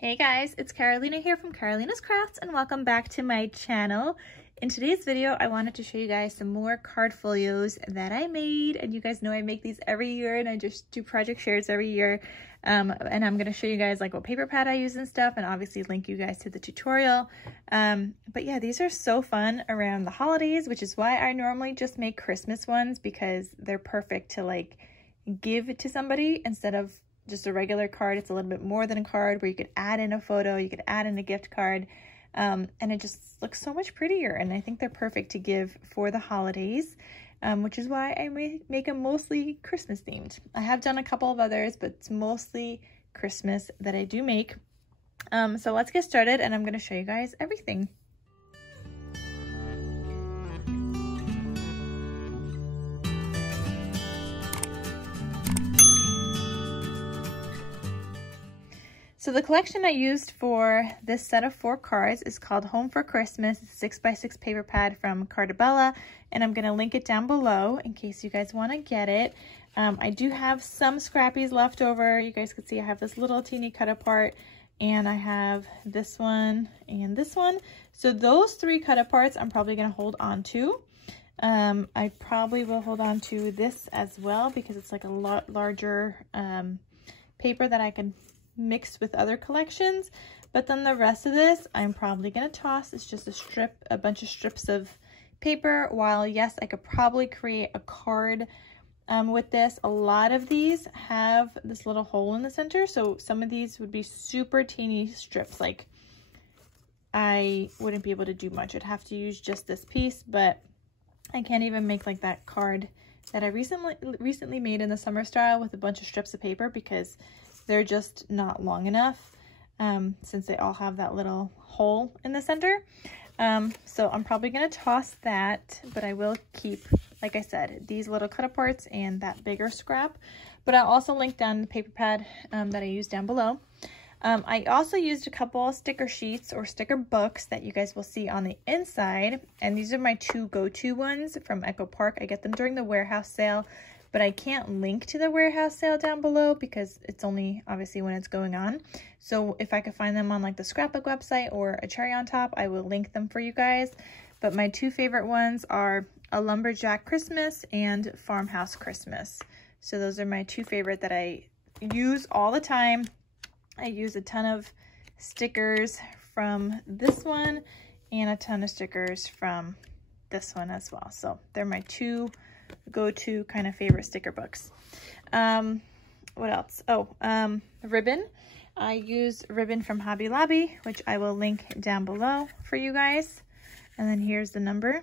Hey guys, it's Carolina here from KarolinasKrafts and welcome back to my channel. In today's video, I wanted to show you guys some more card folios that I made, and you guys know I make these every year and I just do project shares every year. And I'm going to show you guys like what paper pad I use and stuff, and obviously link you guys to the tutorial. But yeah, these are so fun around the holidays, which is why I normally just make Christmas ones, because they're perfect to like give to somebody instead of just a regular card. It's a little bit more than a card, where you could add in a photo, you could add in a gift card, and it just looks so much prettier. And I think they're perfect to give for the holidays, which is why I make them mostly Christmas themed. I have done a couple of others, but it's mostly Christmas that I do make. So let's get started, and I'm going to show you guys everything. So the collection I used for this set of 4 cards is called Home for Christmas. It's a 6x6 paper pad from Carta Bella, and I'm going to link it down below in case you guys want to get it. I do have some scrappies left over. You guys can see I have this little teeny cut apart, and I have this one and this one. So those 3 cut aparts I'm probably going to hold on to. I probably will hold on to this as well because it's like a lot larger paper that I can mixed with other collections. But then the rest of this I'm probably gonna toss. It's just a bunch of strips of paper. While yes, I could probably create a card with this. A lot of these have this little hole in the center, so some of these would be super teeny strips. Like I wouldn't be able to do much. I'd have to use just this piece, but I can't even make like that card that I recently made in the summer style with a bunch of strips of paper, because they're just not long enough, since they all have that little hole in the center. So I'm probably going to toss that, but I will keep, like I said, these little cut aparts and that bigger scrap. But I'll also link down the paper pad that I used down below. I also used a couple sticker sheets or sticker books that you guys will see on the inside. And these are my 2 go-to ones from Echo Park. I get them during the warehouse sale, but I can't link to the warehouse sale down below because it's only obviously when it's going on. So if I could find them on like the scrapbook website or a cherry on top, I will link them for you guys. But my 2 favorite ones are a Lumberjack Christmas and Farmhouse Christmas. So those are my 2 favorite that I use all the time. I use a ton of stickers from this one and a ton of stickers from this one as well. So they're my 2 go-to kind of favorite sticker books. What else? Oh, ribbon. I use ribbon from Hobby Lobby, which I will link down below for you guys. And then here's the number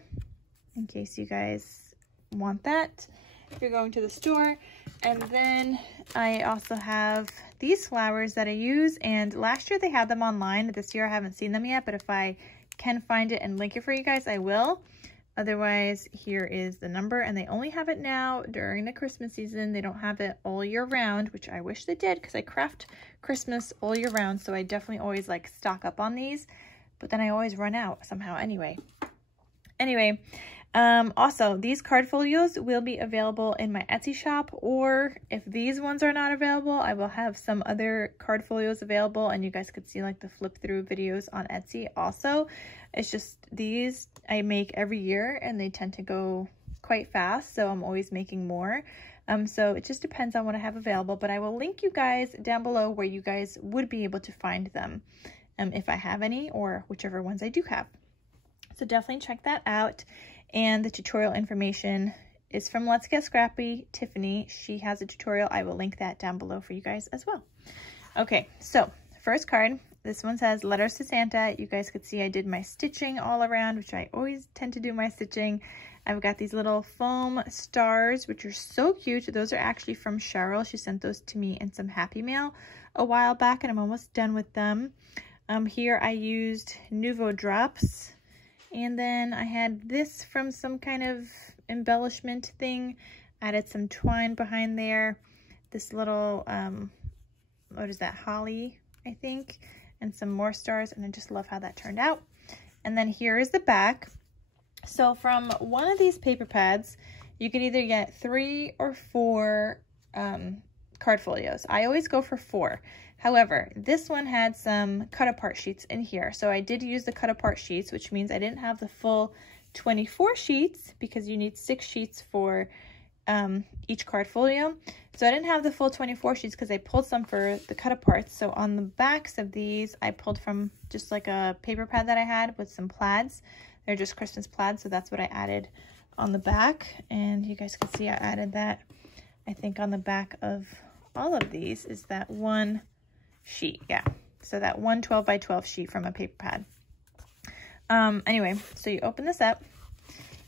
in case you guys want that if you're going to the store. And then I also have these flowers that I use, and last year they had them online. This year I haven't seen them yet, but if I can find it and link it for you guys, I will. Otherwise, here is the number, and they only have it now during the Christmas season. They don't have it all year round, which I wish they did, because I craft Christmas all year round, so I definitely always like stock up on these, but then I always run out somehow anyway. Also, these card folios will be available in my Etsy shop, or if these ones are not available, I will have some other card folios available, and you guys could see like the flip through videos on Etsy also. It's just these I make every year, and they tend to go quite fast, so I'm always making more. So it just depends on what I have available, but I will link you guys down below where you guys would be able to find them, if I have any, or whichever ones I do have. So definitely check that out. And the tutorial information is from Let's Get Scrappy, Tiffany. She has a tutorial. I will link that down below for you guys as well. Okay, so first card. This one says Letters to Santa. You guys could see I did my stitching all around, which I always tend to do my stitching. I've got these little foam stars, which are so cute. Those are actually from Cheryl. She sent those to me in some Happy Mail a while back, and I'm almost done with them. Here I used Nouveau Drops. And then I had this from some kind of embellishment thing. Added some twine behind there. This little, what is that, holly, I think. And some more stars, and I just love how that turned out. And then here is the back. So from one of these paper pads, you could either get 3 or 4 card folios. I always go for 4 However, this one had some cut apart sheets in here. So I did use the cut apart sheets, which means I didn't have the full 24 sheets because you need 6 sheets for each card folio. So I didn't have the full 24 sheets because I pulled some for the cut aparts. So on the backs of these, I pulled from just like a paper pad that I had with some plaids. They're just Christmas plaids, so that's what I added on the back. And you guys can see I added that, I think on the back of all of these is that one sheet. Yeah, so that one 12 by 12 sheet from a paper pad. Anyway, so you open this up,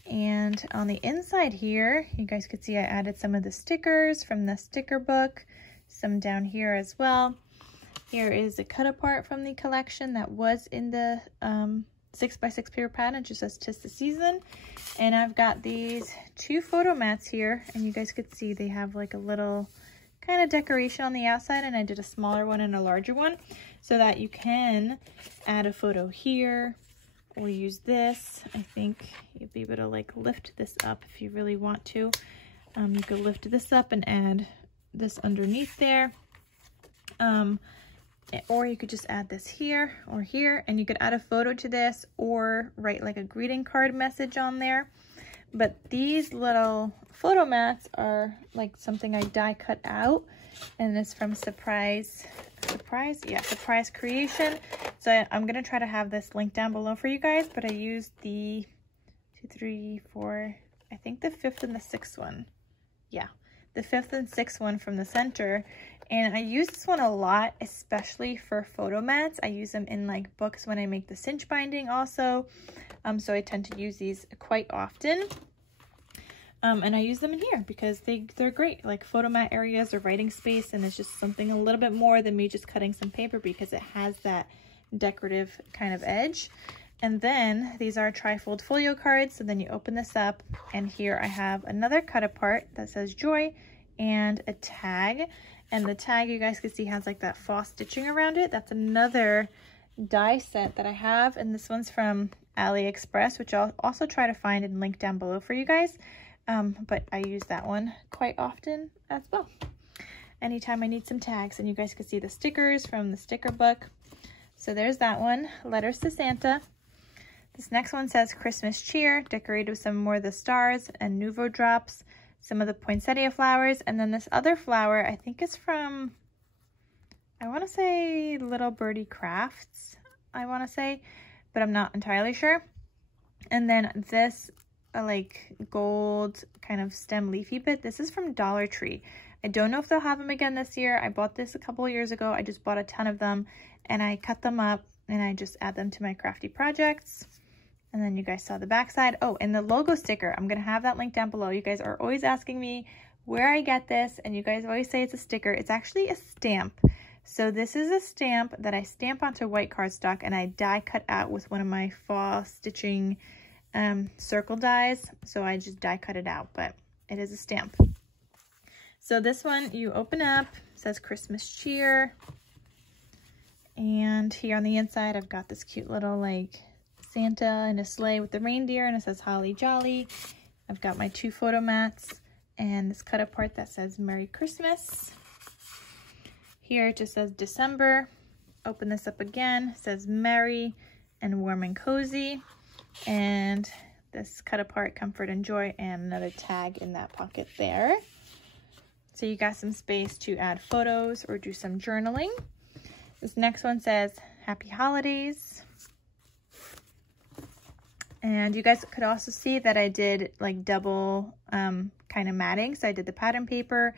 and on the inside here, you guys could see I added some of the stickers from the sticker book, some down here as well. Here is a cut apart from the collection that was in the 6x6 paper pad. It just says 'tis the season. And I've got these 2 photo mats here, and you guys could see they have like a little kind of decoration on the outside, and I did a smaller one and a larger one so that you can add a photo here or use this. I think you'll be able to like lift this up if you really want to. You could lift this up and add this underneath there. Or you could just add this here or here, and you could add a photo to this or write like a greeting card message on there. But these little photo mats are like something I die cut out, and it's from Surprise Creation. So I'm gonna try to have this link down below for you guys, but I used the 2, 3, 4, I think the 5th and the 6th one. Yeah, the 5th and 6th one from the center. And I use this one a lot, especially for photo mats. I use them in like books when I make the cinch binding also. So I tend to use these quite often. And I use them in here because they're great, like photo mat areas or writing space, and it's just something a little bit more than me just cutting some paper because it has that decorative kind of edge. And then these are trifold folio cards. So then you open this up, and here I have another cut apart that says Joy and a tag. And the tag, you guys can see, has like that false stitching around it. That's another die set that I have, and this one's from AliExpress, which I'll also try to find and link down below for you guys. But I use that one quite often as well, anytime I need some tags. And you guys can see the stickers from the sticker book. So there's that one, Letters to Santa. This next one says Christmas Cheer, decorated with some more of the stars and Nouveau drops, some of the poinsettia flowers, and then this other flower, I think is from, I want to say Little Birdie Crafts, I want to say, but I'm not entirely sure. And then this like gold kind of stem leafy bit, this is from Dollar Tree. I don't know if they'll have them again this year. I bought this a couple of years ago. I just bought a ton of them, and I cut them up and I just add them to my crafty projects. And then you guys saw the back side. Oh, and the logo sticker, I'm going to have that link down below. You guys are always asking me where I get this, and you guys always say it's a sticker. It's actually a stamp. So this is a stamp that I stamp onto white cardstock, and I die cut out with one of my fall stitching circle dies. So I just die cut it out, but it is a stamp. So this one you open up, it says Christmas Cheer. And here on the inside, I've got this cute little like Santa in a sleigh with the reindeer, and it says Holly Jolly. I've got my 2 photo mats and this cut apart that says Merry Christmas. Here it just says December. Open this up again, it says Merry and Warm and Cozy. And this cut apart, Comfort and Joy, and another tag in that pocket there. So you got some space to add photos or do some journaling. This next one says Happy Holidays. And you guys could also see that I did like double kind of matting. So I did the pattern paper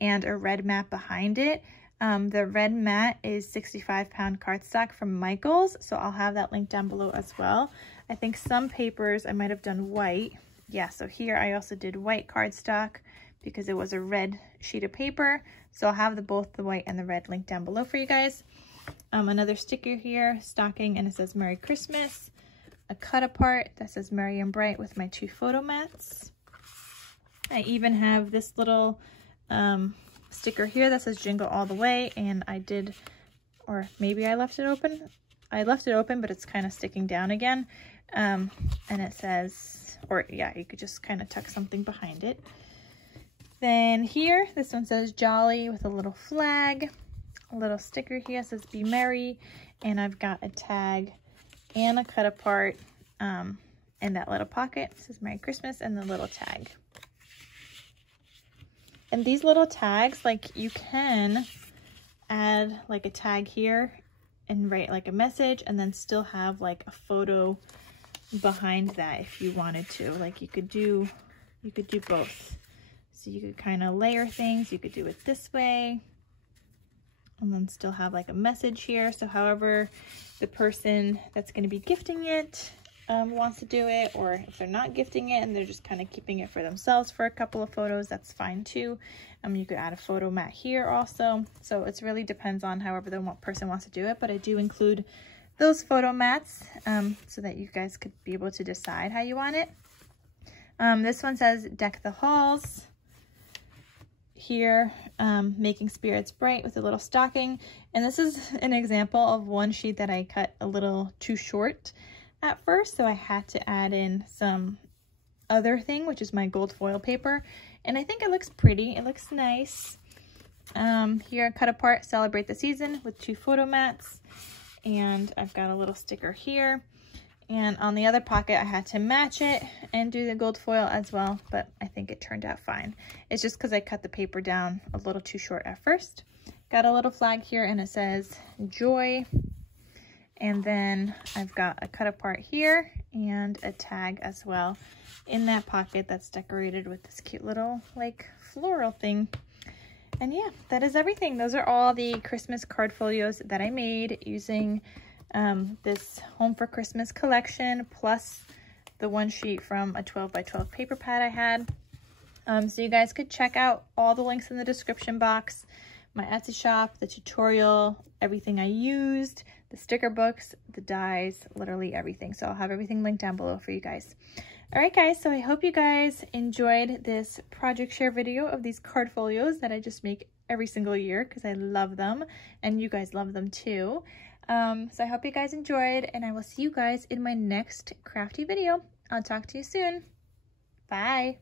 and a red mat behind it. The red mat is 65-pound cardstock from Michaels. So I'll have that link down below as well. I think some papers I might have done white. Yeah, so here I also did white cardstock because it was a red sheet of paper. So I'll have both the white and the red link down below for you guys. Another sticker here, stocking, and it says Merry Christmas. A cut apart that says Merry and Bright with my 2 photo mats. I even have this little sticker here that says Jingle All the Way, and I did, or maybe I left it open. I left it open, but it's kind of sticking down again. And it says, or yeah, you could just kind of tuck something behind it. Then here, this one says Jolly with a little flag. a little sticker here that says Be Merry, and I've got a tag and a cut apart in that little pocket. It says Merry Christmas and the little tag. And these little tags, like, you can add like a tag here and write like a message and then still have like a photo behind that if you wanted to. Like, you could do both. So you could kind of layer things. You could do it this way and then still have like a message here. So however the person that's going to be gifting it wants to do it, or if they're not gifting it and they're just kind of keeping it for themselves for a couple of photos, that's fine too. You could add a photo mat here also. So it really depends on however the person wants to do it, but I do include those photo mats so that you guys could be able to decide how you want it. This one says Deck the Halls. Here, making spirits bright with a little stocking. And this is an example of one sheet that I cut a little too short at first, so I had to add in some other thing, which is my gold foil paper, and I think it looks pretty. It looks nice. Here, cut apart, celebrate the season with 2 photo mats, and I've got a little sticker here. And on the other pocket, I had to match it and do the gold foil as well, but I think it turned out fine. It's just because I cut the paper down a little too short at first. Got a little flag here, and it says Joy. And then I've got a cut apart here and a tag as well in that pocket that's decorated with this cute little like floral thing. And yeah, that is everything. Those are all the Christmas card folios that I made using this Home for Christmas collection, plus the one sheet from a 12 by 12 paper pad I had. So you guys could check out all the links in the description box, my Etsy shop, the tutorial, everything I used, the sticker books, the dies, literally everything. So I'll have everything linked down below for you guys. All right, guys, so I hope you guys enjoyed this project share video of these card folios that I just make every single year because I love them and you guys love them too. So I hope you guys enjoyed, and I will see you guys in my next crafty video. I'll talk to you soon. Bye.